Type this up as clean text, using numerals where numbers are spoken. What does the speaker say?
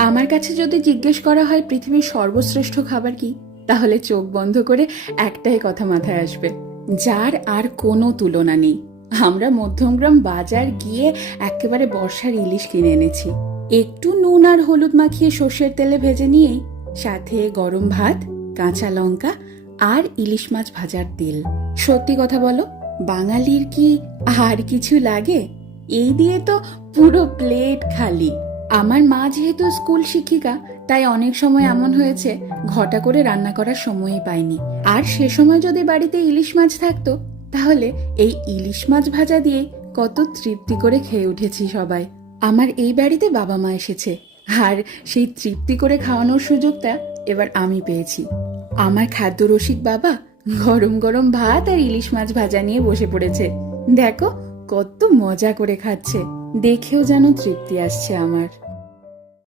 আমার কাছে যদি জিজ্ঞেস করা হয় পৃথিবীর সর্বশ্রেষ্ঠ খাবার কি, তাহলে চোখ বন্ধ করে একটাই কথা মাথায় আসবে, যার আর কোনো তুলনা নেই। আমরা মধ্যমগ্রাম বাজার গিয়ে একেবারে বর্ষার ইলিশ কিনে এনেছি। একটু নুন আর হলুদ মাখিয়ে সর্ষের তেলে ভেজে নিয়েই সাথে গরম ভাত, কাঁচা লঙ্কা আর ইলিশ মাছ ভাজার তেল। সত্যি কথা বলো, বাঙালির কি আর কিছু লাগে? এই দিয়ে তো পুরো প্লেট খালি। আমার মা যেহেতু স্কুল শিক্ষিকা, তাই অনেক সময় এমন হয়েছে ঘটা করে রান্না করার সময়ই পাইনি। আর সে সময় যদি বাড়িতে ইলিশ মাছ থাকতো, তাহলে এই ইলিশ মাছ ভাজা দিয়ে কত তৃপ্তি করে খেয়ে উঠেছি সবাই। আমার এই বাড়িতে বাবা মা এসেছে, আর সেই তৃপ্তি করে খাওয়ানোর সুযোগটা এবার আমি পেয়েছি। আমার খাদ্য রসিক বাবা গরম গরম ভাত আর ইলিশ মাছ ভাজা নিয়ে বসে পড়েছে। দেখো কত মজা করে খাচ্ছে, দেখেও যেন তৃপ্তি আসছে আমার।